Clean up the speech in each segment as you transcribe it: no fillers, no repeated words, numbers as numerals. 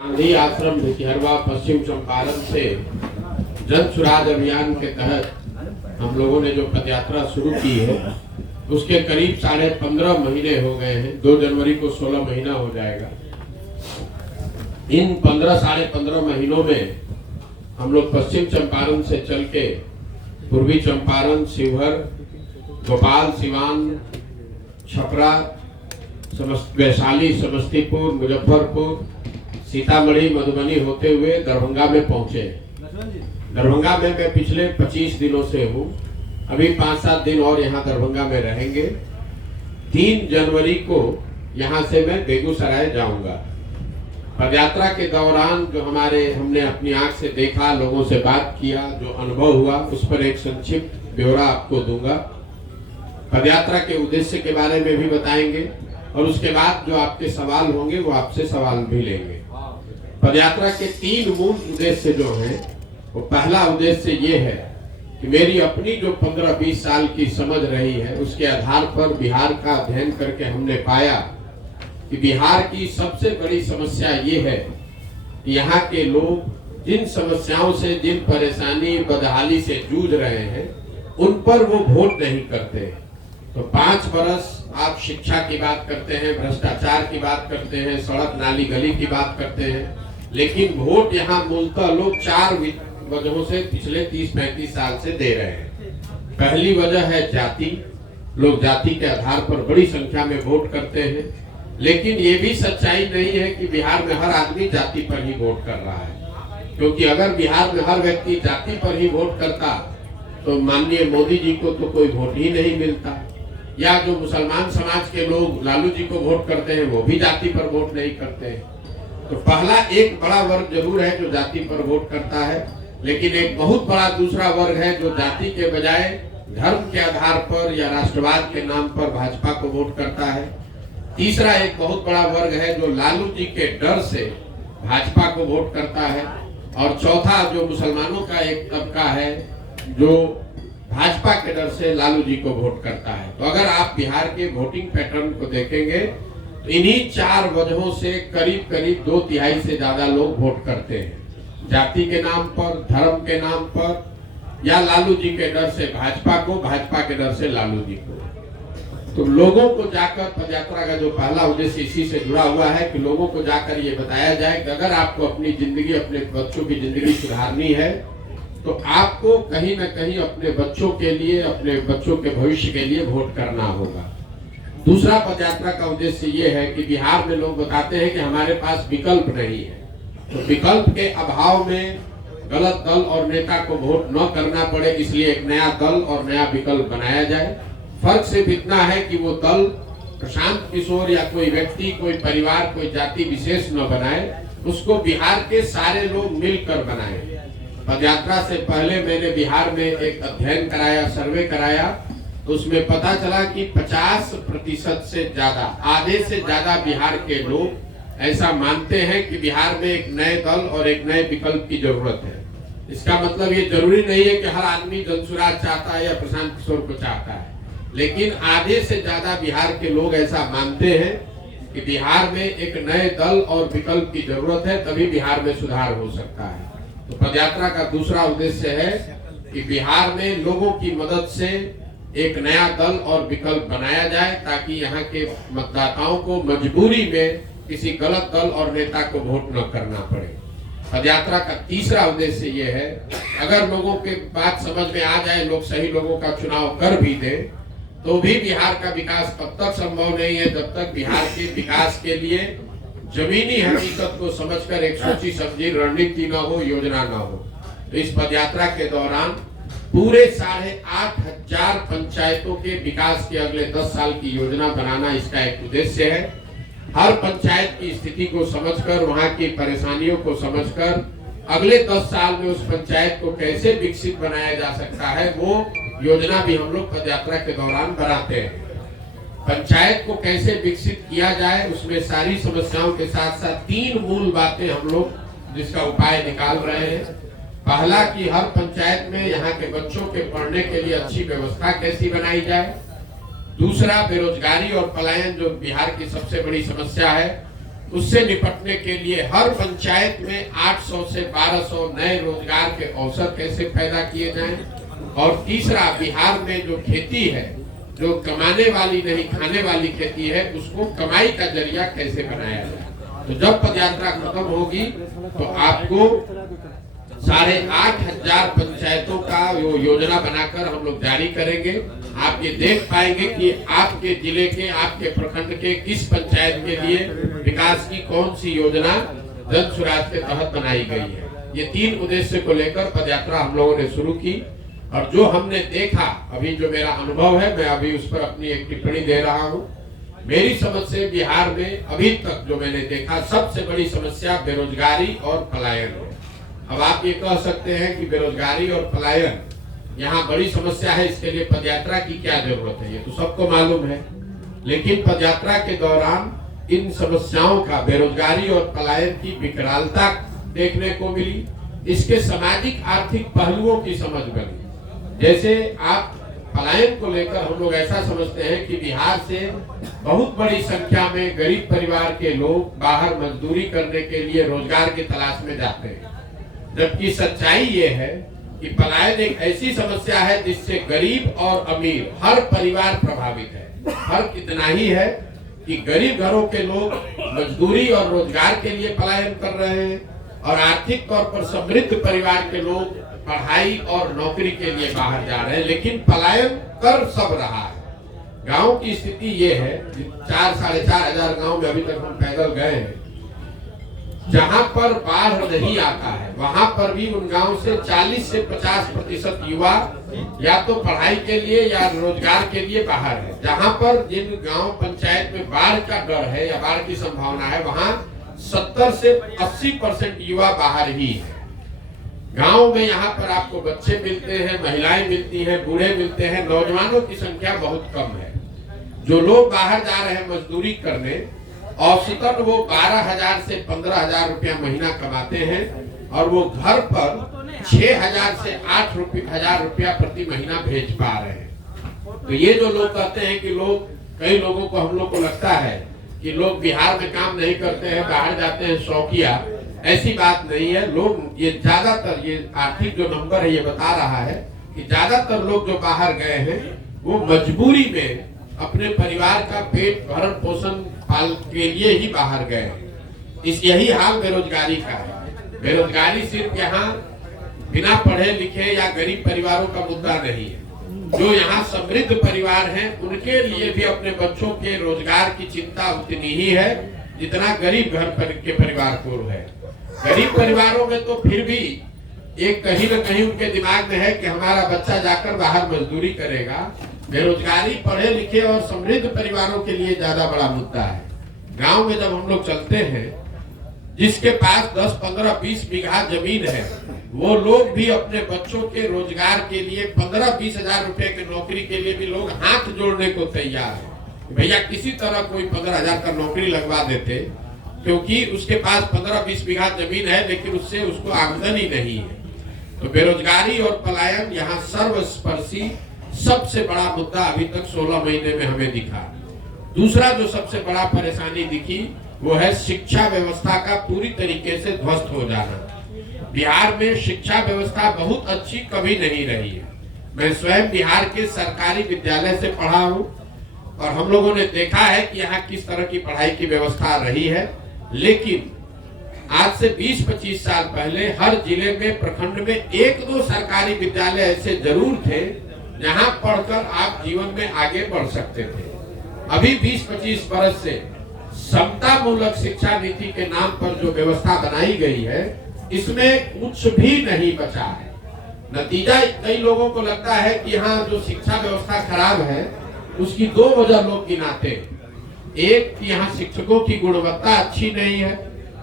गांधी आश्रम भितिहरवा पश्चिम चंपारण से जन सुराज अभियान के तहत हम लोगों ने जो पदयात्रा शुरू की है उसके करीब 15.5 महीने हो गए हैं। 2 जनवरी को 16 महीना हो जाएगा। इन 15 महीनों में हम लोग पश्चिम चंपारण से चल के पूर्वी चंपारण, शिवहर, भोपाल, सिवान, छपरा, वैशाली, समस्तीपुर, मुजफ्फरपुर, सीतामढ़ी, मधुबनी होते हुए दरभंगा में पहुंचे। दरभंगा में मैं पिछले 25 दिनों से हूँ। अभी 5-7 दिन और यहाँ दरभंगा में रहेंगे। 3 जनवरी को यहाँ से मैं बेगूसराय जाऊंगा। पदयात्रा के दौरान जो हमने अपनी आंख से देखा, लोगों से बात किया, जो अनुभव हुआ, उस पर एक संक्षिप्त ब्यौरा आपको दूंगा। पदयात्रा के उद्देश्य के बारे में भी बताएंगे और उसके बाद जो आपके सवाल होंगे वो आपसे सवाल भी लेंगे। पदयात्रा के 3 मूल उद्देश्य जो हैं, वो पहला उद्देश्य ये है कि मेरी अपनी जो 15-20 साल की समझ रही है उसके आधार पर बिहार का अध्ययन करके हमने पाया कि बिहार की सबसे बड़ी समस्या ये है कि यहाँ के लोग जिन समस्याओं से, जिन परेशानी, बदहाली से जूझ रहे हैं, उन पर वो वोट नहीं करते। तो 5 बरस आप शिक्षा की बात करते हैं, भ्रष्टाचार की बात करते हैं, सड़क नाली गली की बात करते हैं, लेकिन वोट यहाँ मूलतः लोग 4 वजहों से पिछले 30-35 साल से दे रहे हैं। पहली वजह है जाति। लोग जाति के आधार पर बड़ी संख्या में वोट करते हैं, लेकिन ये भी सच्चाई नहीं है कि बिहार में हर आदमी जाति पर ही वोट कर रहा है। क्योंकि अगर बिहार में हर व्यक्ति जाति पर ही वोट करता तो माननीय मोदी जी को तो कोई वोट ही नहीं मिलता, या जो मुसलमान समाज के लोग लालू जी को वोट करते हैं वो भी जाति पर वोट नहीं करते हैं। तो पहला एक बड़ा वर्ग जरूर है जो जाति पर वोट करता है, लेकिन एक बहुत बड़ा दूसरा वर्ग है जो जाति के बजाय धर्म के आधार पर या राष्ट्रवाद के नाम पर भाजपा को वोट करता है। तीसरा एक बहुत बड़ा वर्ग है जो लालू जी के डर से भाजपा को वोट करता है। और चौथा जो मुसलमानों का एक तबका है जो भाजपा के डर से लालू जी को वोट करता है। तो अगर आप बिहार के वोटिंग पैटर्न को देखेंगे तो इन्हीं 4 वजहों से करीब 2/3 से ज्यादा लोग वोट करते हैं। जाति के नाम पर, धर्म के नाम पर, या लालू जी के डर से भाजपा को, भाजपा के डर से लालू जी को। तो लोगों को जाकर, पदयात्रा का जो पहला उद्देश्य इसी से जुड़ा हुआ है कि लोगों को जाकर ये बताया जाए कि अगर आपको अपनी जिंदगी, अपने बच्चों की जिंदगी सुधारनी है तो आपको कहीं न कहीं अपने बच्चों के लिए, अपने बच्चों के भविष्य के लिए वोट करना होगा। दूसरा पदयात्रा का उद्देश्य ये है कि बिहार में लोग बताते हैं कि हमारे पास विकल्प नहीं है। तो विकल्प के अभाव में गलत दल और नेता को वोट न करना पड़े, इसलिए एक नया दल और नया विकल्प बनाया जाए। फर्क सिर्फ इतना है कि वो दल प्रशांत किशोर या कोई व्यक्ति, कोई परिवार, कोई जाति विशेष न बनाए, उसको बिहार के सारे लोग मिलकर बनाए। पदयात्रा से पहले मैंने बिहार में एक अध्ययन कराया, सर्वे कराया, तो उसमें पता चला कि 50% से ज्यादा, आधे से ज्यादा बिहार के लोग ऐसा मानते हैं कि बिहार में एक नए दल और एक नए विकल्प की जरूरत है। इसका मतलब ये जरूरी नहीं है कि हर आदमी जनसुराज चाहता है या प्रशांत किशोर को चाहता है, लेकिन आधे से ज्यादा बिहार के लोग ऐसा मानते हैं कि बिहार में एक नए दल और विकल्प की जरूरत है, तभी बिहार में सुधार हो सकता है। तो पदयात्रा का दूसरा उद्देश्य है कि बिहार में लोगों की मदद से एक नया दल और विकल्प बनाया जाए, ताकि यहाँ के मतदाताओं को मजबूरी में किसी गलत दल और नेता को वोट न करना पड़े। पदयात्रा का तीसरा उद्देश्य ये है, अगर लोगों के बात समझ में आ जाए, लोग सही लोगों का चुनाव कर भी दे, तो भी बिहार का विकास तब तक संभव नहीं है जब तक बिहार के विकास के लिए जमीनी हकीकत को समझकर एक सोची समझी रणनीति न हो, योजना न हो। तो इस पदयात्रा के दौरान पूरे 8,500 पंचायतों के विकास के अगले 10 साल की योजना बनाना इसका एक उद्देश्य है। हर पंचायत की स्थिति को समझकर, वहां की परेशानियों को समझकर अगले 10 साल में उस पंचायत को कैसे विकसित बनाया जा सकता है, वो योजना भी हम लोग पदयात्रा के दौरान बनाते हैं। पंचायत को कैसे विकसित किया जाए, उसमें सारी समस्याओं के साथ साथ 3 मूल बातें हम लोग जिसका उपाय निकाल रहे हैं। पहला कि हर पंचायत में यहाँ के बच्चों के पढ़ने के लिए अच्छी व्यवस्था कैसी बनाई जाए। दूसरा, बेरोजगारी और पलायन जो बिहार की सबसे बड़ी समस्या है, उससे निपटने के लिए हर पंचायत में 800 से 1200 नए रोजगार के अवसर कैसे पैदा किए जाएं, और तीसरा, बिहार में जो खेती है, जो कमाने वाली नहीं खाने वाली खेती है, उसको कमाई का जरिया कैसे बनाया जाए। तो जब पदयात्रा खत्म होगी तो आपको 8,500 पंचायतों का योजना बनाकर हम लोग जारी करेंगे। आप ये देख पाएंगे कि आपके जिले के, आपके प्रखंड के किस पंचायत के लिए विकास की कौन सी योजना जन सुराज के तहत बनाई गई है। ये 3 उद्देश्य को लेकर पदयात्रा हम लोगों ने शुरू की, और जो हमने देखा, अभी जो मेरा अनुभव है, मैं अभी उस पर अपनी एक टिप्पणी दे रहा हूँ। मेरी समझ से बिहार में अभी तक जो मैंने देखा, सबसे बड़ी समस्या बेरोजगारी और पलायन है। अब आप ये कह सकते हैं कि बेरोजगारी और पलायन यहाँ बड़ी समस्या है, इसके लिए पदयात्रा की क्या जरूरत है, ये तो सबको मालूम है। लेकिन पदयात्रा के दौरान इन समस्याओं का, बेरोजगारी और पलायन की विकरालता देखने को मिली, इसके सामाजिक आर्थिक पहलुओं की समझ बनी। जैसे आप पलायन को लेकर हम लोग ऐसा समझते हैं कि बिहार से बहुत बड़ी संख्या में गरीब परिवार के लोग बाहर मजदूरी करने के लिए रोजगार की तलाश में जाते हैं, जबकि सच्चाई ये है कि पलायन एक ऐसी समस्या है जिससे गरीब और अमीर हर परिवार प्रभावित है। फर्क इतना ही है कि गरीब घरों के लोग मजदूरी और रोजगार के लिए पलायन कर रहे हैं, और आर्थिक तौर पर समृद्ध परिवार के लोग पढ़ाई और नौकरी के लिए बाहर जा रहे हैं, लेकिन पलायन कर सब रहा है। गांव की स्थिति ये है, 4-4,500 गांव में अभी तक हम पैदल गए हैं, जहां पर बाढ़ नहीं आता है वहां पर भी उन गांव से 40 से 50% युवा या तो पढ़ाई के लिए या रोजगार के लिए बाहर है। जहां पर जिन गांव पंचायत में बाढ़ का डर है या बाढ़ की संभावना है, वहां 70 से 80% युवा बाहर ही है। गांव में यहाँ पर आपको बच्चे मिलते हैं, महिलाएं मिलती हैं, बूढ़े मिलते हैं, नौजवानों की संख्या बहुत कम है। जो लोग बाहर जा रहे हैं मजदूरी करने, औसतन वो 12,000 से 15,000 रुपया महीना कमाते हैं, और वो घर पर 6,000 से 8,000 रुपया प्रति महीना भेज पा रहे हैं। तो ये जो लोग कहते हैं कि लोग, कई लोगों को, हम लोग को लगता है कि लोग बिहार में काम नहीं करते हैं, बाहर जाते हैं शौकिया, ऐसी बात नहीं है। लोग, ये ज्यादातर, ये आर्थिक जो नंबर है ये बता रहा है कि ज्यादातर लोग जो बाहर गए हैं वो मजबूरी में अपने परिवार का पेट भरण पोषण पाल के लिए ही बाहर गए। यही हाल बेरोजगारी का है। बेरोजगारी सिर्फ यहाँ बिना पढ़े लिखे या गरीब परिवारों का मुद्दा नहीं है। जो यहाँ समृद्ध परिवार हैं उनके लिए भी अपने बच्चों के रोजगार की चिंता उतनी ही है जितना गरीब घर पर के परिवार को है। गरीब परिवारों में तो फिर भी एक कहीं न कहीं उनके दिमाग में है कि हमारा बच्चा जाकर बाहर मजदूरी करेगा। बेरोजगारी पढ़े लिखे और समृद्ध परिवारों के लिए ज्यादा बड़ा मुद्दा है। गांव में जब हम लोग चलते हैं, जिसके पास 10, 15, 20 बीघा जमीन है, वो लोग भी अपने बच्चों के रोजगार के लिए 15-20 हजार रुपए की नौकरी के लिए भी लोग हाथ जोड़ने को तैयार है। भैया किसी तरह कोई 15,000 का नौकरी लगवा देते, क्योंकि उसके पास 15-20 बीघा जमीन है लेकिन उससे उसको आमदनी नहीं है। तो बेरोजगारी और पलायन यहाँ सर्वस्पर्शी सबसे बड़ा मुद्दा अभी तक 16 महीने में हमें दिखा। दूसरा जो सबसे बड़ा परेशानी दिखी वो है शिक्षा व्यवस्था का पूरी तरीके से ध्वस्त हो जाना। बिहार में शिक्षा व्यवस्था बहुत अच्छी कभी नहीं रही है। मैं स्वयं बिहार के सरकारी विद्यालय से पढ़ा हूँ और हम लोगों ने देखा है कि यहाँ किस तरह की पढ़ाई की व्यवस्था रही है। लेकिन आज से 20-25 साल पहले हर जिले में, प्रखंड में 1-2 सरकारी विद्यालय ऐसे जरूर थे जहाँ पढ़कर आप जीवन में आगे बढ़ सकते थे। अभी 20-25 बरस से समता मूलक शिक्षा नीति के नाम पर जो व्यवस्था बनाई गई है, इसमें कुछ भी नहीं बचा है। नतीजा कई लोगों को लगता है कि यहाँ जो शिक्षा व्यवस्था खराब है उसकी 2 वजह लोग गिनाते हैं। एक, यहाँ शिक्षकों की गुणवत्ता अच्छी नहीं है।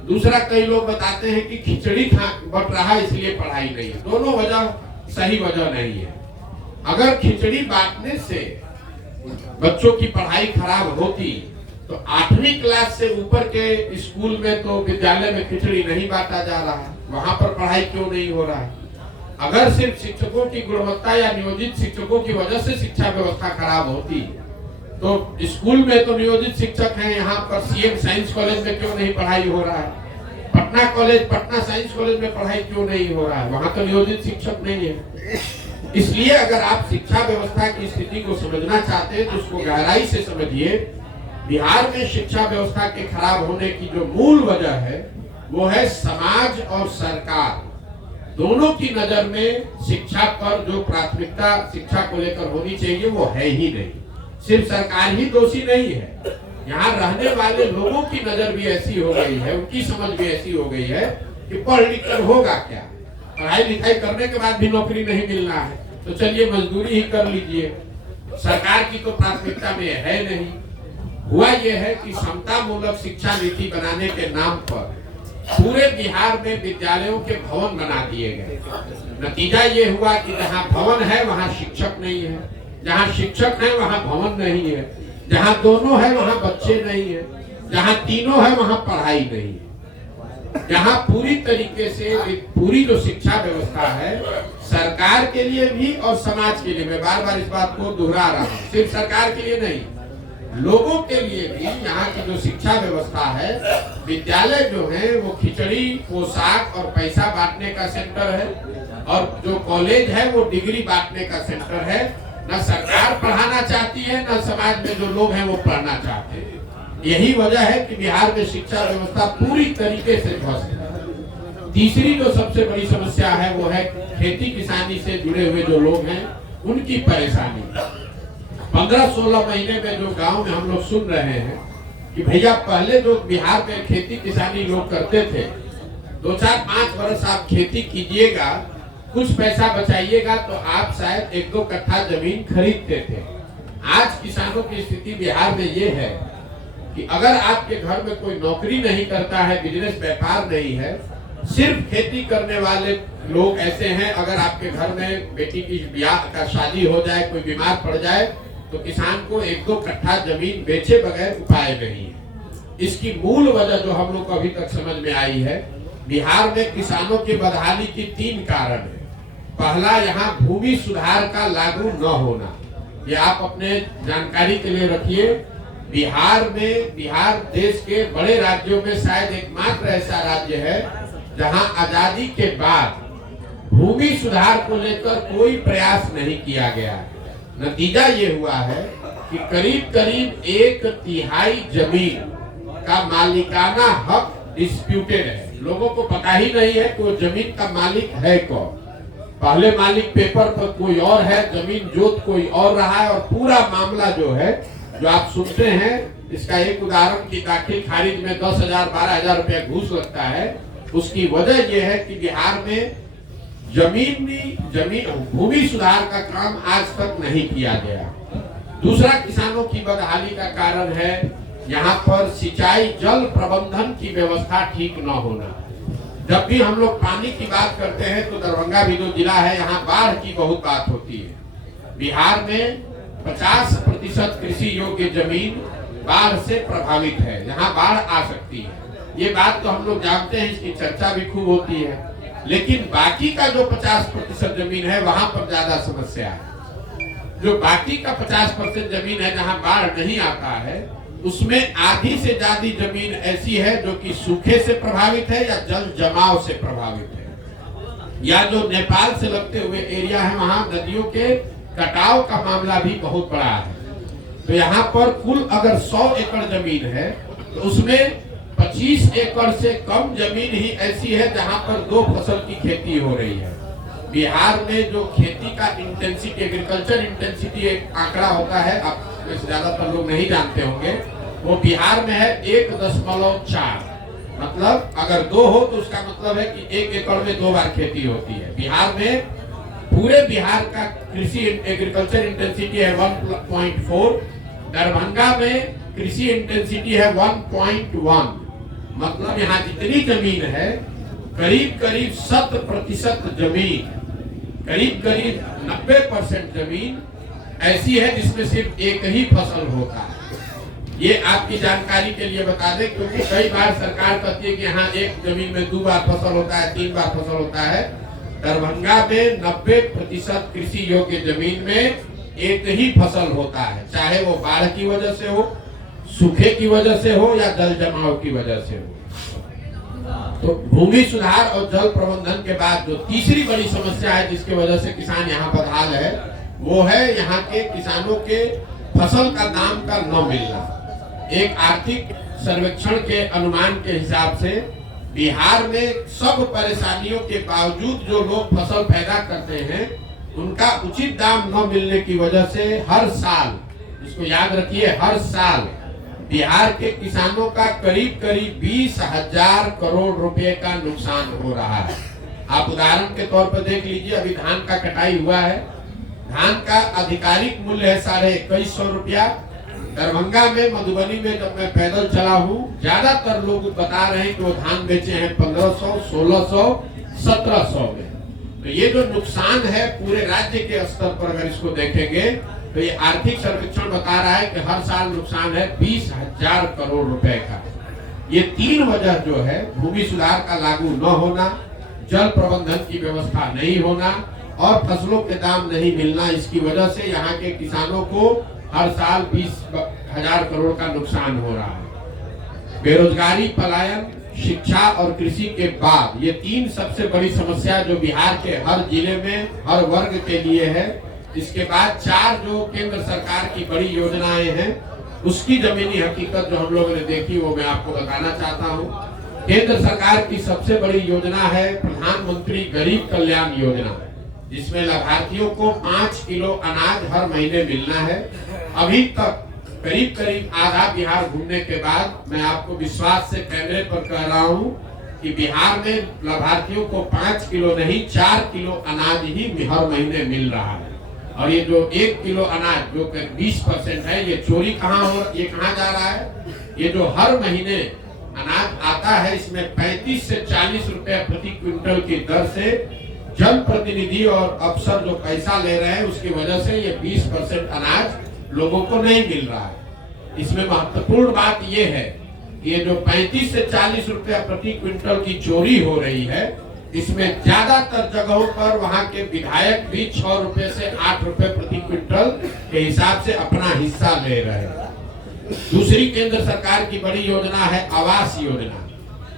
दूसरा, कई लोग बताते हैं कि खिचड़ी बट रहा इसलिए पढ़ाई नहीं है। दोनों वजह सही वजह नहीं है। अगर खिचड़ी बांटने से बच्चों की पढ़ाई खराब होती तो 8वीं क्लास से ऊपर के स्कूल में, तो विद्यालय में खिचड़ी नहीं बांटा जा रहा है, वहां पर पढ़ाई क्यों नहीं हो रहा है? अगर सिर्फ शिक्षकों की गुणवत्ता या नियोजित शिक्षकों की वजह से शिक्षा व्यवस्था खराब होती तो स्कूल में तो नियोजित शिक्षक हैं, यहाँ पर सीएम साइंस कॉलेज में क्यों नहीं पढ़ाई हो रहा है? Patna college, Patna science college में पढ़ाई क्यों नहीं हो रहा है? वहां तो नियोजित शिक्षक नहीं है। इसलिए अगर आप शिक्षा व्यवस्था की स्थिति को समझना चाहते हैं तो उसको गहराई से समझिए। बिहार में शिक्षा व्यवस्था के खराब होने की जो मूल वजह है वो है समाज और सरकार दोनों की नजर में शिक्षा पर जो प्राथमिकता शिक्षा को लेकर होनी चाहिए वो है ही नहीं। सिर्फ सरकार ही दोषी नहीं है, यहाँ रहने वाले लोगों की नजर भी ऐसी हो गई है, उनकी समझ भी ऐसी हो गई है कि पढ़ लिख कर होगा क्या, पढ़ाई लिखाई करने के बाद भी नौकरी नहीं मिलना है तो चलिए मजदूरी ही कर लीजिए, सरकार की तो प्राथमिकता में है नहीं। हुआ यह है कि समता मूलक शिक्षा नीति बनाने के नाम पर पूरे बिहार में विद्यालयों के भवन बना दिए गए। नतीजा ये हुआ कि जहाँ भवन है वहाँ शिक्षक नहीं है, जहाँ शिक्षक है वहाँ भवन नहीं है, जहाँ दोनों है वहाँ बच्चे नहीं है, जहाँ तीनों है वहाँ पढ़ाई नहीं है। जहाँ पूरी तरीके से पूरी जो शिक्षा व्यवस्था है सरकार के लिए भी और समाज के लिए, मैं बार बार इस बात को दोहरा रहा हूँ, सिर्फ सरकार के लिए नहीं, लोगों के लिए भी यहाँ की जो शिक्षा व्यवस्था है, विद्यालय जो है वो खिचड़ी, पोशाक और पैसा बांटने का सेंटर है और जो कॉलेज है वो डिग्री बांटने का सेंटर है। न सरकार पढ़ाना चाहती है न समाज में जो लोग हैं वो पढ़ना चाहते हैं। यही वजह है कि बिहार में शिक्षा व्यवस्था पूरी तरीके से ध्वस्त है। तीसरी जो सबसे बड़ी समस्या है वो है खेती किसानी से जुड़े हुए जो लोग हैं उनकी परेशानी। 15-16 महीने में जो गांव में हम लोग सुन रहे हैं कि भैया पहले जो बिहार में खेती किसानी लोग करते थे, 2-4-5 वर्ष आप खेती कीजिएगा, कुछ पैसा बचाइएगा तो आप शायद 1-2 कट्ठा जमीन खरीदते थे। आज किसानों की स्थिति बिहार में ये है कि अगर आपके घर में कोई नौकरी नहीं करता है, बिजनेस व्यापार नहीं है, सिर्फ खेती करने वाले लोग ऐसे हैं, अगर आपके घर में बेटी की ब्याह का शादी हो जाए, कोई बीमार पड़ जाए तो किसान को 1-2 कट्ठा जमीन बेचे बगैर उपाय नहीं है। इसकी मूल वजह जो हम लोग को अभी तक समझ में आई है, बिहार में किसानों की बदहाली की 3 कारण है। पहला, यहाँ भूमि सुधार का लागू न होना, ये आप अपने जानकारी के लिए रखिए। बिहार देश के बड़े राज्यों में शायद एकमात्र ऐसा राज्य है जहाँ आजादी के बाद भूमि सुधार को लेकर कोई प्रयास नहीं किया गया। नतीजा ये हुआ है कि करीब 1/3 जमीन का मालिकाना हक डिस्प्यूटेड है। लोगों को पता ही नहीं है कि वो जमीन का मालिक है कौन। पहले मालिक पेपर पर कोई और है, जमीन जोत कोई और रहा है और पूरा मामला जो है जो आप सुनते हैं, इसका एक उदाहरण की दाखिल खारिज में 10,000-12,000 रुपया घूस लगता है। उसकी वजह यह है कि बिहार में भूमि सुधार का काम आज तक नहीं किया गया। दूसरा किसानों की बदहाली का कारण है यहाँ पर सिंचाई जल प्रबंधन की व्यवस्था ठीक न होना। जब भी हम लोग पानी की बात करते हैं तो दरभंगा भी जो जिला है यहाँ बाढ़ की बहुत बात होती है। बिहार में 50% कृषि योग्य जमीन बाढ़ से प्रभावित है, यहाँ बाढ़ आ सकती है। ये बात तो हम लोग जानते हैं, इसकी चर्चा भी खूब होती है, लेकिन बाकी का जो 50% जमीन है वहां पर ज्यादा समस्या है। जो बाकी का 50% जमीन है जहां बाढ़ नहीं आता है, उसमें आधी से ज्यादा जमीन ऐसी है जो कि सूखे से प्रभावित है या जल जमाव से प्रभावित है, या जो नेपाल से लगते हुए एरिया है वहां नदियों के कटाव का मामला भी बहुत बड़ा है। तो यहाँ पर कुल अगर 100 एकड़ जमीन है तो उसमें 25 एकड़ से कम जमीन ही ऐसी है जहां पर 2 फसल की खेती हो रही है। बिहार में जो खेती का इंटेंसिटी, एग्रीकल्चर इंटेंसिटी एक आंकड़ा होता है, आप में से ज्यादातर लोग नहीं जानते होंगे, वो बिहार में है 1.4। मतलब अगर 2 हो तो उसका मतलब है कि 1 एकड़ में 2 बार खेती होती है। बिहार में पूरे बिहार का कृषि एग्रीकल्चर इंटेंसिटी है 1.4, दरभंगा में कृषि इंटेंसिटी है 1.1। मतलब यहाँ जितनी जमीन है करीब 100% जमीन, करीब 90% जमीन ऐसी है जिसमें सिर्फ एक ही फसल होता है। ये आपकी जानकारी के लिए बता दें, क्योंकि कई बार सरकार कहती है कि यहाँ एक जमीन में 2 बार फसल होता है, 3 बार फसल होता है। दरभंगा में 90% कृषि योग्य जमीन में एक ही फसल होता है, चाहे वो बाढ़ की वजह से हो, सूखे की वजह से हो या जल जमाव की वजह से हो। तो भूमि सुधार और जल प्रबंधन के बाद जो तीसरी बड़ी समस्या है जिसकी वजह से किसान यहाँ बदहाल है, वो है यहाँ के किसानों के फसल का दाम का न मिलना। एक आर्थिक सर्वेक्षण के अनुमान के हिसाब से बिहार में सब परेशानियों के बावजूद जो लोग फसल पैदा करते हैं, उनका उचित दाम न मिलने की वजह से हर साल, इसको याद रखिए, हर साल बिहार के किसानों का करीब करीब 20,000 करोड़ रुपए का नुकसान हो रहा है। आप उदाहरण के तौर पर देख लीजिए, अभी धान का कटाई हुआ है, धान का आधिकारिक मूल्य है 21,500 रुपया। दरभंगा में, मधुबनी में जब मैं पैदल चला हूँ, ज्यादातर लोग बता रहे हैं कि वो धान बेचे हैं 1500, 1600, 1700 में। तो ये जो नुकसान है पूरे राज्य के स्तर पर अगर इसको देखेंगे तो ये आर्थिक सर्वेक्षण बता रहा है कि हर साल नुकसान है 20,000 करोड़ रुपए का। ये तीन वजह जो है, भूमि सुधार का लागू न होना, जल प्रबंधन की व्यवस्था नहीं होना और फसलों के दाम नहीं मिलना, इसकी वजह से यहाँ के किसानों को हर साल 20,000 करोड़ का नुकसान हो रहा है। बेरोजगारी, पलायन, शिक्षा और कृषि के बाद ये तीन सबसे बड़ी समस्या जो बिहार के हर जिले में हर वर्ग के लिए है। इसके बाद चार जो केंद्र सरकार की बड़ी योजनाएं हैं, उसकी जमीनी हकीकत जो हम लोगों ने देखी वो मैं आपको बताना चाहता हूँ। केंद्र सरकार की सबसे बड़ी योजना है प्रधानमंत्री गरीब कल्याण योजना, जिसमें लाभार्थियों को 5 किलो अनाज हर महीने मिलना है। अभी तक करीब करीब आधा बिहार घूमने के बाद मैं आपको विश्वास से कैमरे पर कह रहा हूँ कि बिहार में लाभार्थियों को 5 किलो नहीं 4 किलो अनाज ही हर महीने मिल रहा है। और ये जो 1 किलो अनाज जो 20% है, ये चोरी ये कहाँ जा रहा है? ये जो हर महीने अनाज आता है, इसमें 35 से 40 रुपए प्रति क्विंटल की दर से जनप्रतिनिधि और अफसर जो पैसा ले रहे हैं, उसकी वजह से ये 20% अनाज लोगों को नहीं मिल रहा है। इसमें महत्वपूर्ण बात ये है, ये जो 35 से 40 रुपया प्रति क्विंटल की चोरी हो रही है, इसमें ज्यादातर जगहों पर वहां के विधायक भी 6 रुपए से 8 रुपए प्रति क्विंटल के हिसाब से अपना हिस्सा ले रहे हैं। दूसरी केंद्र सरकार की बड़ी योजना है आवास योजना,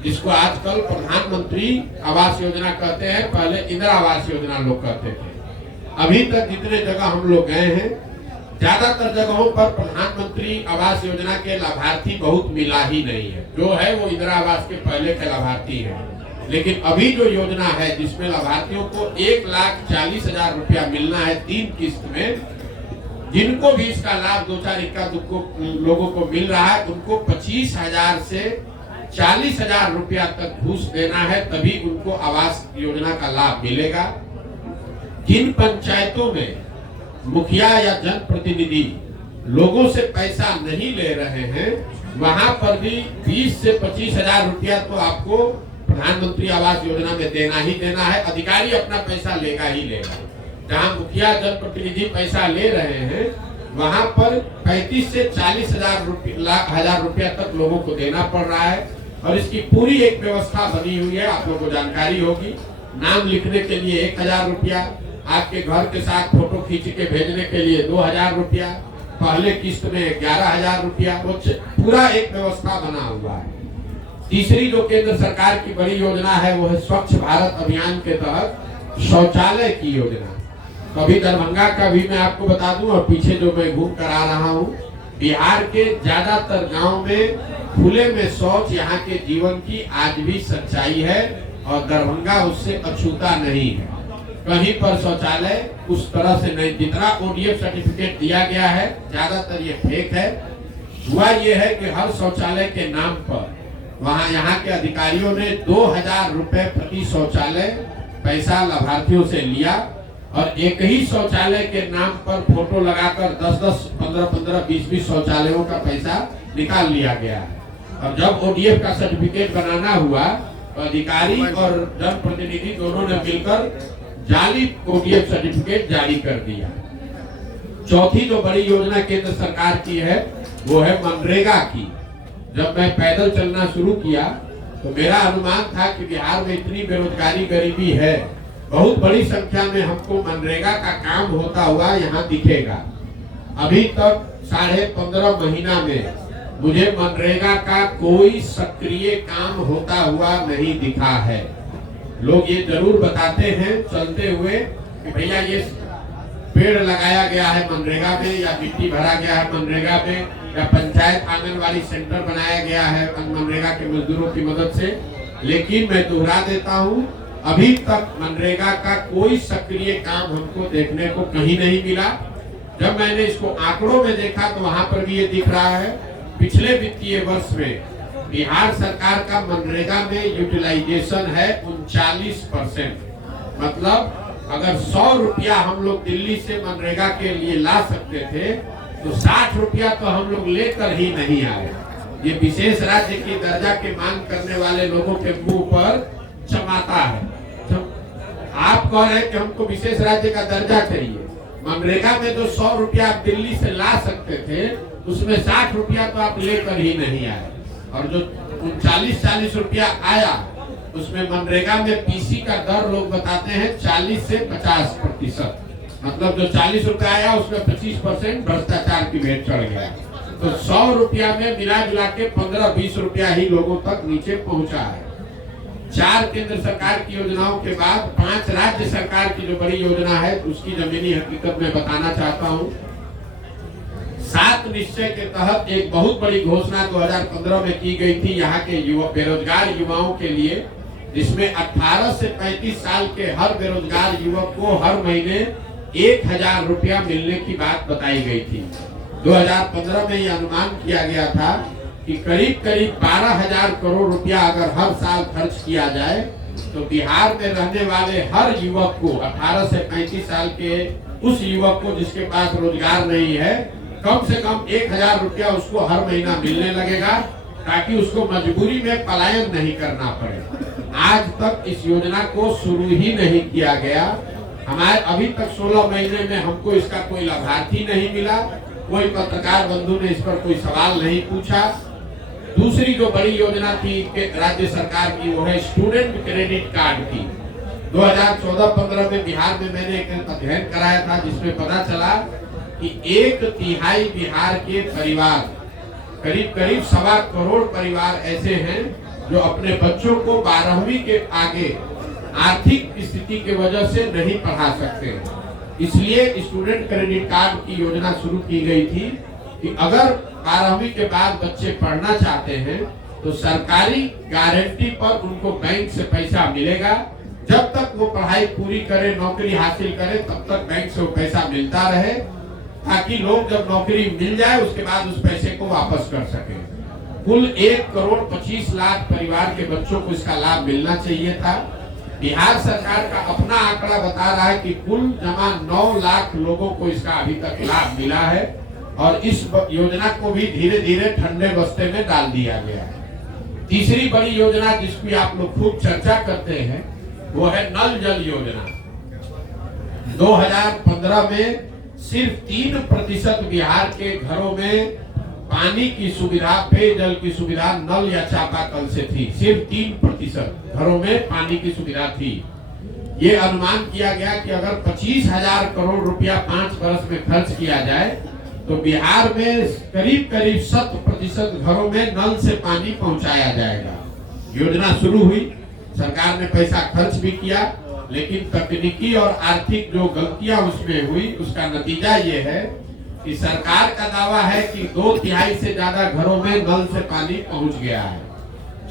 जिसको आजकल प्रधानमंत्री आवास योजना कहते हैं, पहले इंदिरा आवास योजना लोग कहते थे। अभी तक जितने जगह हम लोग गए हैं, ज्यादातर जगहों पर प्रधानमंत्री आवास योजना के लाभार्थी बहुत मिला ही नहीं है। जो है वो इंदिरा आवास के पहले के लाभार्थी है। लेकिन अभी जो योजना है जिसमें लाभार्थियों को 1,40,000 रुपया मिलना है 3 किस्त में, जिनको भी इसका लाभ 2-4 इक्का लोगों को मिल रहा है, उनको 25,000 से 40,000 रुपया तक घूस देना है, तभी उनको आवास योजना का लाभ मिलेगा। जिन पंचायतों में मुखिया या जनप्रतिनिधि लोगों से पैसा नहीं ले रहे हैं, वहां पर भी 20 से 25,000 रुपया तो आपको प्रधानमंत्री आवास योजना में देना ही देना है। अधिकारी अपना पैसा लेगा ही लेगा। जहां मुखिया जनप्रतिनिधि पैसा ले रहे हैं, वहां पर 35 से 40,000 रुपया तक लोगों को देना पड़ रहा है। और इसकी पूरी एक व्यवस्था बनी हुई है, आप लोगों को जानकारी होगी। नाम लिखने के लिए 1,000 रुपया, आपके घर के साथ फोटो खींच के भेजने के लिए 2,000 रुपया, पहले किस्त में 11,000 रुपया, पूरा एक व्यवस्था बना हुआ है। तीसरी जो केंद्र सरकार की बड़ी योजना है वो है स्वच्छ भारत अभियान के तहत शौचालय की योजना। कभी दरभंगा का भी मैं आपको बता दूं, और पीछे जो मैं घूम कर आ रहा हूं, बिहार के ज्यादातर गांव में खुले में शौच यहाँ के जीवन की आज भी सच्चाई है, और दरभंगा उससे अछूता नहीं है। कहीं पर शौचालय उस तरह से नहीं, जितना ODF सर्टिफिकेट दिया गया है ज्यादातर ये फेक है। हुआ ये है कि हर शौचालय के नाम पर वहाँ यहाँ के अधिकारियों ने 2,000 रुपए प्रति शौचालय पैसा लाभार्थियों से लिया, और एक ही शौचालय के नाम पर फोटो लगाकर 10-10, 15-15, 20-20 शौचालयों का पैसा निकाल लिया गया है। और जब ODF का सर्टिफिकेट बनाना हुआ तो अधिकारी और जनप्रतिनिधि दोनों ने मिलकर जाली ODF सर्टिफिकेट जारी कर दिया। चौथी जो बड़ी योजना केंद्र सरकार की है वो है मनरेगा की। जब मैं पैदल चलना शुरू किया तो मेरा अनुमान था कि बिहार में इतनी बेरोजगारी गरीबी है बहुत बड़ी संख्या में हमको मनरेगा का काम होता हुआ यहाँ दिखेगा। अभी तक 15.5 महीना में मुझे मनरेगा का कोई सक्रिय काम होता हुआ नहीं दिखा है। लोग ये जरूर बताते हैं चलते हुए कि भैया ये पेड़ लगाया गया है मनरेगा में, या मिट्टी भरा गया है मनरेगा में, या पंचायत आंगनबाड़ी सेंटर बनाया गया है मनरेगा के मजदूरों की मदद से। लेकिन मैं दोहरा देता हूँ, अभी तक मनरेगा का कोई सक्रिय काम हमको देखने को कहीं नहीं मिला। जब मैंने इसको आंकड़ों में देखा तो वहां पर भी ये दिख रहा है, पिछले वित्तीय वर्ष में बिहार सरकार का मनरेगा में यूटिलाइजेशन है 39%। मतलब अगर 100 रुपया हम लोग दिल्ली से मनरेगा के लिए ला सकते थे तो 60 रुपया तो हम लोग लेकर ही नहीं आए। ये विशेष राज्य की दर्जा के मांग करने वाले लोगों के मुंह पर चमाता है। आप कह रहे हैं कि हमको विशेष राज्य का दर्जा चाहिए। मनरेगा में जो 100 रुपया आप दिल्ली से ला सकते थे उसमें 60 रुपया तो आप लेकर ही नहीं आए, और जो 39-40 रुपया आया उसमें मनरेगा में पीसी का दर लोग बताते हैं 40 से 50%। मतलब जो 40 रुपया आया उसमें 25% भ्रष्टाचार की भेंट चढ़ गया। तो 100 रुपया में मिला जुला के 15-20 रुपया ही लोगों तक नीचे पहुंचा है। 4 केंद्र सरकार की योजनाओं के बाद 5 राज्य सरकार की जो बड़ी योजना है उसकी जमीनी हकीकत में बताना चाहता हूँ। 7 निश्चय के तहत एक बहुत बड़ी घोषणा 2015 में की गई थी यहाँ के बेरोजगार युवाओं के लिए, जिसमें 18 से 35 साल के हर बेरोजगार युवक को हर महीने 1000 रुपया मिलने की बात बताई गई थी। 2015 में यह अनुमान किया गया था कि करीब 12,000 करोड़ रुपया अगर हर साल खर्च किया जाए तो बिहार में रहने वाले हर युवक को, 18 से 35 साल के उस युवक को जिसके पास रोजगार नहीं है, कम से कम 1000 रुपया उसको हर महीना मिलने लगेगा, ताकि उसको मजबूरी में पलायन नहीं करना पड़े। आज तक इस योजना को शुरू ही नहीं किया गया। हमारे अभी तक 16 महीने में हमको इसका कोई लाभार्थी नहीं मिला, कोई पत्रकार बंधु ने इस पर कोई सवाल नहीं पूछा। दूसरी जो बड़ी योजना थी राज्य सरकार की वो है स्टूडेंट क्रेडिट कार्ड की। 2014-15 में बिहार में मैंने एक अध्ययन कराया था जिसमें पता चला कि 1/3 बिहार के परिवार, करीब 1.25 करोड़ परिवार ऐसे हैं जो अपने बच्चों को 12वीं के आगे आर्थिक स्थिति की वजह से नहीं पढ़ा सकते। इसलिए स्टूडेंट क्रेडिट कार्ड की योजना शुरू की गई थी कि अगर 12वीं के बाद बच्चे पढ़ना चाहते हैं तो सरकारी गारंटी पर उनको बैंक से पैसा मिलेगा। जब तक वो पढ़ाई पूरी करे, नौकरी हासिल करे, तब तक बैंक से वो पैसा मिलता रहे, ताकि लोग जब नौकरी मिल जाए उसके बाद उस पैसे को वापस कर सके। कुल 1,25,00,000 परिवार के बच्चों को इसका लाभ मिलना चाहिए था। बिहार सरकार का अपना आंकड़ा बता रहा है कि कुल जमा 9 लाख लोगों को इसका अभी तक लाभ मिला है, और इस योजना को भी धीरे धीरे ठंडे बस्ते में डाल दिया गया है। तीसरी बड़ी योजना जिसकी आप लोग खूब चर्चा करते हैं वो है नल जल योजना। 2015 में सिर्फ 3% बिहार के घरों में पानी की सुविधा, पेयजल की सुविधा नल या चापाकल से थी। सिर्फ 3% घरों में पानी की सुविधा थी। ये अनुमान किया गया कि अगर 25,000 करोड़ रुपया 5 वर्ष में खर्च किया जाए तो बिहार में करीब 100% घरों में नल से पानी पहुंचाया जाएगा। योजना शुरू हुई, सरकार ने पैसा खर्च भी किया, लेकिन तकनीकी और आर्थिक जो गलतियां उसमें हुई उसका नतीजा ये है कि सरकार का दावा है कि 2/3 से ज्यादा घरों में नल से पानी पहुंच गया है।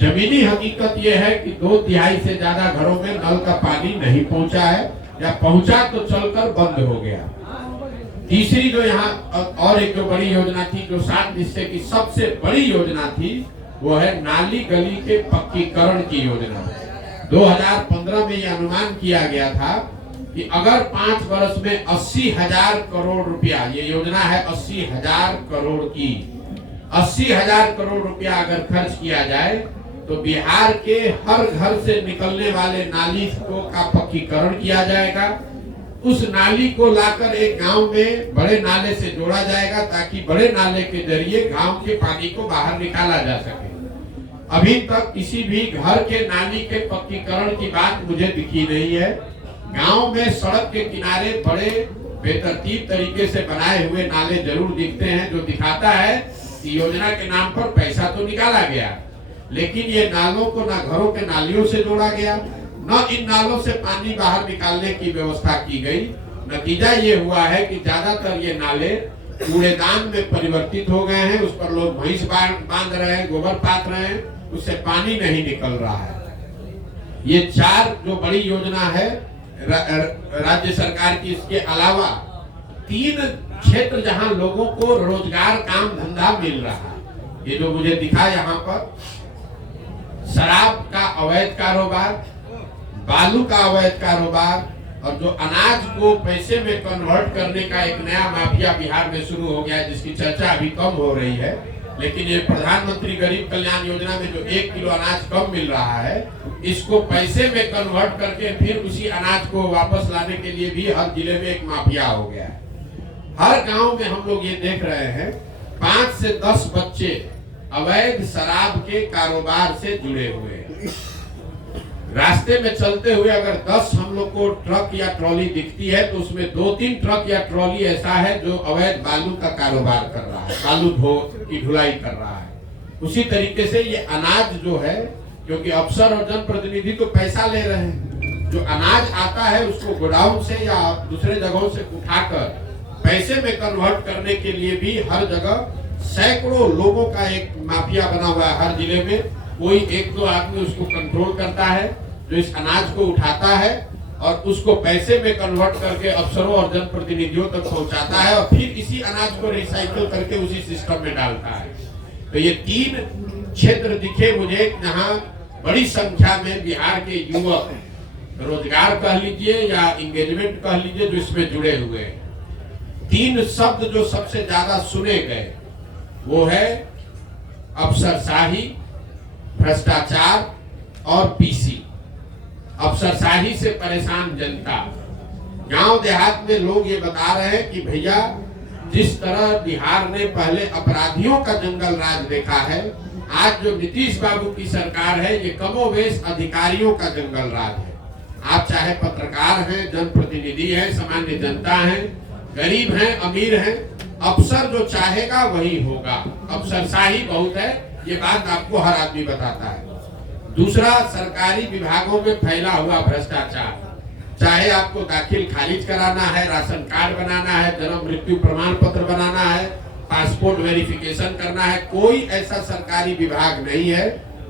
जमीनी हकीकत ये है कि 2/3 से ज्यादा घरों में नल का पानी नहीं पहुंचा है, या पहुंचा तो चलकर बंद हो गया। तीसरी जो यहाँ और एक जो बड़ी योजना थी, जो 7 निश्चय की सबसे बड़ी योजना थी, वो है नाली गली के पक्कीकरण की योजना। 2015 में यह अनुमान किया गया था कि अगर 5 वर्ष में 80,000 करोड़ रुपया, ये योजना है 80,000 करोड़ की, 80,000 करोड़ रुपया अगर खर्च किया जाए तो बिहार के हर घर से निकलने वाले नाली को का पक्कीकरण किया जाएगा। उस नाली को लाकर एक गांव में बड़े नाले से जोड़ा जाएगा, ताकि बड़े नाले के जरिए गांव के पानी को बाहर निकाला जा सके। अभी तक किसी भी घर के नाली के पक्कीकरण की बात मुझे दिखी नहीं है। गांव में सड़क के किनारे बड़े बेतरतीब तरीके से बनाए हुए नाले जरूर दिखते हैं, जो दिखाता है कि योजना के नाम पर पैसा तो निकाला गया, लेकिन ये नालों को ना घरों के नालियों से जोड़ा गया, न इन नालों से पानी बाहर निकालने की व्यवस्था की गई। नतीजा ये हुआ है कि ज्यादातर ये नाले कूड़ेदान में परिवर्तित हो गए हैं। उस पर लोग भैंस बांध रहे हैं, गोबर पात रहे हैं, उससे पानी नहीं निकल रहा है। ये 4 जो बड़ी योजना है राज्य सरकार की, इसके अलावा 3 क्षेत्र जहां लोगों को रोजगार काम धंधा मिल रहा है। ये जो मुझे दिखा यहाँ पर, शराब का अवैध कारोबार, बालू का अवैध कारोबार, और जो अनाज को पैसे में कन्वर्ट करने का एक नया माफिया बिहार में शुरू हो गया है, जिसकी चर्चा अभी कम हो रही है, लेकिन ये प्रधानमंत्री गरीब कल्याण योजना में जो 1 किलो अनाज कम मिल रहा है, इसको पैसे में कन्वर्ट करके फिर उसी अनाज को वापस लाने के लिए भी हर जिले में एक माफिया हो गया है। हर गांव में हम लोग ये देख रहे हैं 5 से 10 बच्चे अवैध शराब के कारोबार से जुड़े हुए हैं। रास्ते में चलते हुए अगर 10 हम लोग को ट्रक या ट्रॉली दिखती है, तो उसमें 2-3 ट्रक या ट्रॉली ऐसा है जो अवैध बालू का कारोबार कर रहा है, बालू की ढुलाई कर रहा है। उसी तरीके से ये अनाज जो है, क्योंकि अफसर और जनप्रतिनिधि तो पैसा ले रहे हैं, जो अनाज आता है उसको गोडाउन से या दूसरे जगहों से उठाकर पैसे में कन्वर्ट करने के लिए भी हर जगह सैकड़ों लोगों का एक माफिया बना हुआ है। हर जिले में कोई 1-2 आदमी उसको कंट्रोल करता है, जो इस अनाज को उठाता है और उसको पैसे में कन्वर्ट करके अफसरों और जनप्रतिनिधियों तक पहुंचाता है, और फिर इसी अनाज को रिसाइकिल करके उसी सिस्टम में डालता है। तो ये 3 क्षेत्र दिखे मुझे जहां बड़ी संख्या में बिहार के युवक रोजगार कह लीजिए या इंगेजमेंट कह लीजिए, जो इसमें जुड़े हुए हैं। 3 शब्द जो सबसे ज्यादा सुने गए वो है अफसरशाही, भ्रष्टाचार और पीसी। अफसरशाही से परेशान जनता, गांव देहात में लोग ये बता रहे हैं कि भैया जिस तरह बिहार ने पहले अपराधियों का जंगल राज देखा है, आज जो नीतीश बाबू की सरकार है ये कमोवेश अधिकारियों का जंगल राज है। आप चाहे पत्रकार हैं, जनप्रतिनिधि हैं, सामान्य जनता हैं, गरीब हैं, अमीर हैं, अफसर जो चाहेगा वही होगा। अफसरशाही बहुत है, ये बात आपको हर आदमी बताता है। दूसरा, सरकारी विभागों में फैला हुआ भ्रष्टाचार, चाहे आपको दाखिल खारिज कराना है, राशन कार्ड बनाना है, जन्म मृत्यु प्रमाण पत्र बनाना है, पासपोर्ट वेरिफिकेशन करना है, कोई ऐसा सरकारी विभाग नहीं है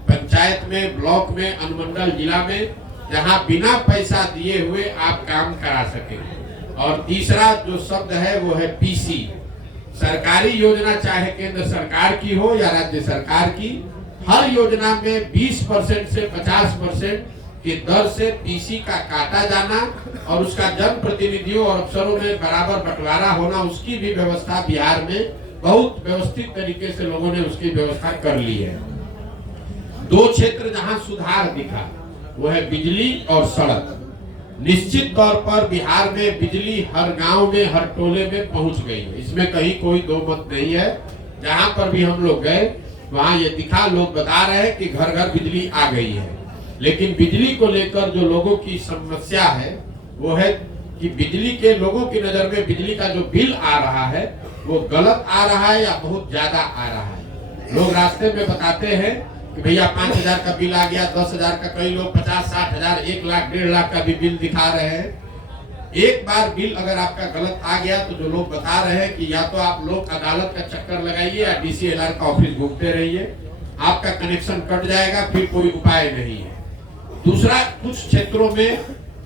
पंचायत में, ब्लॉक में, अनुमंडल, जिला में, जहां बिना पैसा दिए हुए आप काम करा सके। और तीसरा जो शब्द है वो है पीसी। सरकारी योजना चाहे केंद्र सरकार की हो या राज्य सरकार की, हर योजना में 20% से 50% की दर से पीसी का काटा जाना और उसका जनप्रतिनिधियों और अफसरों में बराबर बंटवारा होना, उसकी भी व्यवस्था बिहार में बहुत व्यवस्थित तरीके से लोगों ने उसकी व्यवस्था कर ली है। 2 क्षेत्र जहां सुधार दिखा वो है बिजली और सड़क। निश्चित तौर पर बिहार में बिजली हर गांव में, हर टोले में पहुंच गई है, इसमें कहीं कोई दो मत नहीं है। जहां पर भी हम लोग गए वहां ये दिखा, लोग बता रहे हैं कि घर घर बिजली आ गई है। लेकिन बिजली को लेकर जो लोगों की समस्या है वो है कि बिजली के लोगों की नजर में बिजली का जो बिल आ रहा है वो गलत आ रहा है या बहुत ज्यादा आ रहा है। लोग रास्ते में बताते हैं कि भैया 5,000 का बिल आ गया, 10,000 का, कई लोग 50-60 हजार, 1 लाख 1.5 लाख का भी बिल दिखा रहे हैं। एक बार बिल अगर आपका गलत आ गया तो जो लोग बता रहे हैं कि या तो आप लोग अदालत का चक्कर लगाइए या DCLR का ऑफिस घूमते रहिए, आपका कनेक्शन कट जाएगा, फिर कोई उपाय नहीं है। दूसरा, कुछ क्षेत्रों में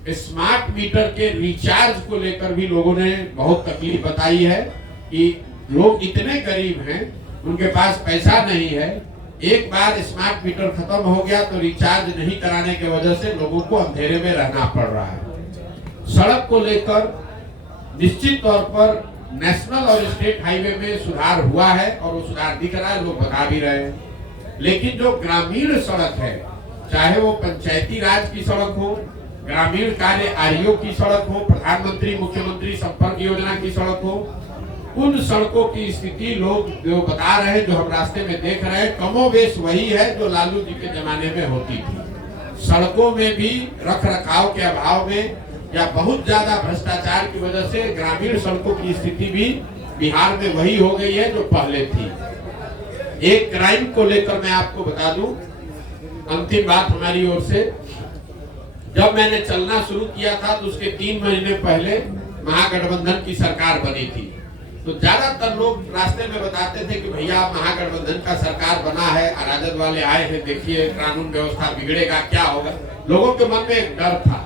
स्मार्ट मीटर के रिचार्ज को लेकर भी लोगों ने बहुत तकलीफ बताई है कि लोग इतने गरीब हैं, उनके पास पैसा नहीं है। एक बार स्मार्ट मीटर खत्म हो गया तो रिचार्ज नहीं कराने की वजह से लोगों को अंधेरे में रहना पड़ रहा है। सड़क को लेकर निश्चित तौर पर नेशनल और स्टेट हाईवे में सुधार हुआ है और वो सुधार दिख रहा है, लोग बता भी रहे हैं। लेकिन जो ग्रामीण सड़क है, चाहे वो पंचायती राज की सड़क हो, ग्रामीण कार्य आरओ की सड़क हो, प्रधानमंत्री मुख्यमंत्री संपर्क योजना की सड़क हो, उन सड़कों की स्थिति लोग जो बता रहे हैं, जो हम रास्ते में देख रहे हैं, कमोवेश वही है जो लालू जी के जमाने में होती थी। सड़कों में भी रख रखाव के अभाव में या बहुत ज्यादा भ्रष्टाचार की वजह से ग्रामीण सड़कों की स्थिति भी बिहार में वही हो गई है जो पहले थी। एक क्राइम को लेकर मैं आपको बता दूं, अंतिम बात हमारी ओर से, जब मैंने चलना शुरू किया था तो उसके 3 महीने पहले महागठबंधन की सरकार बनी थी। तो ज्यादातर लोग रास्ते में बताते थे कि भैया महागठबंधन का सरकार बना है, राजद वाले आए हैं, देखिए कानून व्यवस्था बिगड़ेगा, क्या होगा। लोगों के मन में एक डर था।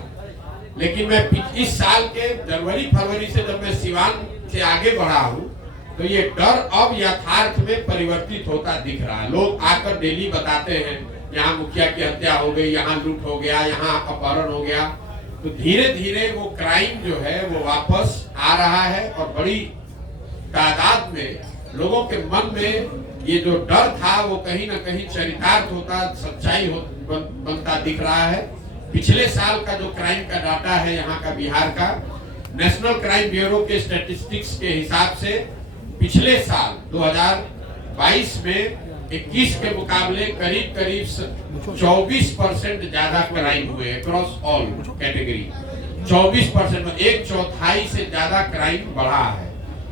लेकिन मैं इस साल के जनवरी फरवरी से जब मैं सिवान से आगे बढ़ा हूँ तो ये डर अब यथार्थ में परिवर्तित होता दिख रहा है। लोग आकर डेली बताते हैं यहाँ मुखिया की हत्या हो गई, यहाँ लूट हो गया, यहाँ अपहरण हो गया। तो धीरे धीरे वो क्राइम जो है वो वापस आ रहा है और बड़ी तादाद में लोगों के मन में ये जो डर था वो कहीं ना कहीं चरितार्थ होता, सच्चाई बनता दिख रहा है। पिछले साल का जो क्राइम का डाटा है यहाँ का बिहार का, नेशनल क्राइम ब्यूरो के स्टैटिस्टिक्स के हिसाब से पिछले साल 2022 में 21 के मुकाबले करीब 24% ज्यादा क्राइम हुए अक्रॉस ऑल कैटेगरी। 24% में 1/4 से ज्यादा क्राइम बढ़ा है।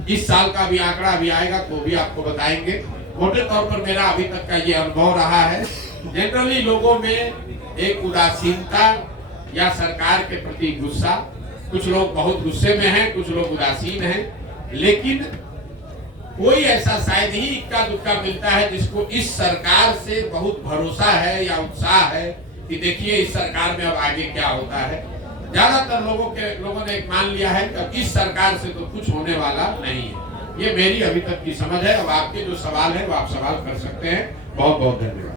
इस साल का भी आंकड़ा अभी आएगा तो भी आपको बताएंगे। मोटे तौर पर मेरा अभी तक का ये अनुभव रहा है, जनरली लोगों में एक उदासीनता या सरकार के प्रति गुस्सा, कुछ लोग बहुत गुस्से में हैं, कुछ लोग उदासीन हैं, लेकिन कोई ऐसा शायद ही इक्का दुक्का मिलता है जिसको इस सरकार से बहुत भरोसा है या उत्साह है कि देखिए इस सरकार में अब आगे क्या होता है। ज्यादातर लोगों ने एक मान लिया है कि अब इस सरकार से तो कुछ होने वाला नहीं है। ये मेरी अभी तक की समझ है। अब आपके जो सवाल है वो आप सवाल कर सकते हैं। बहुत बहुत धन्यवाद।